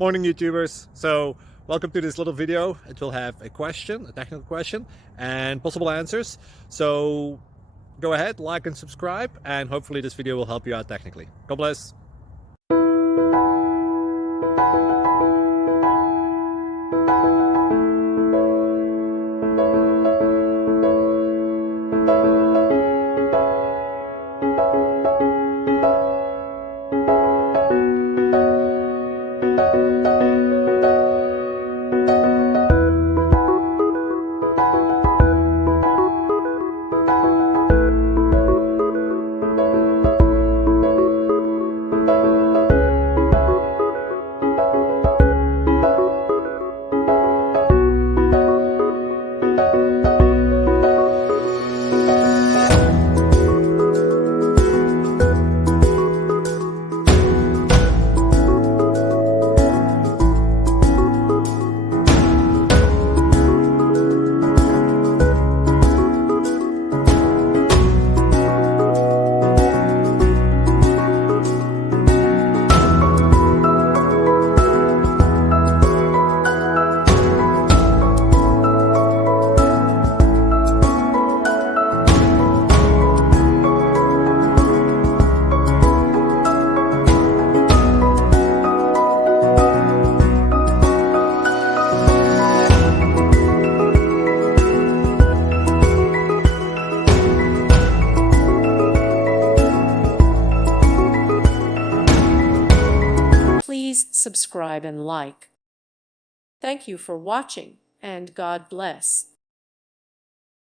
Morning YouTubers. So welcome to this little video. It will have a question, a technical question, and possible answers. So go ahead, like and subscribe, and hopefully this video will help you out technically. God bless. Please subscribe and like. Thank you for watching, and God bless.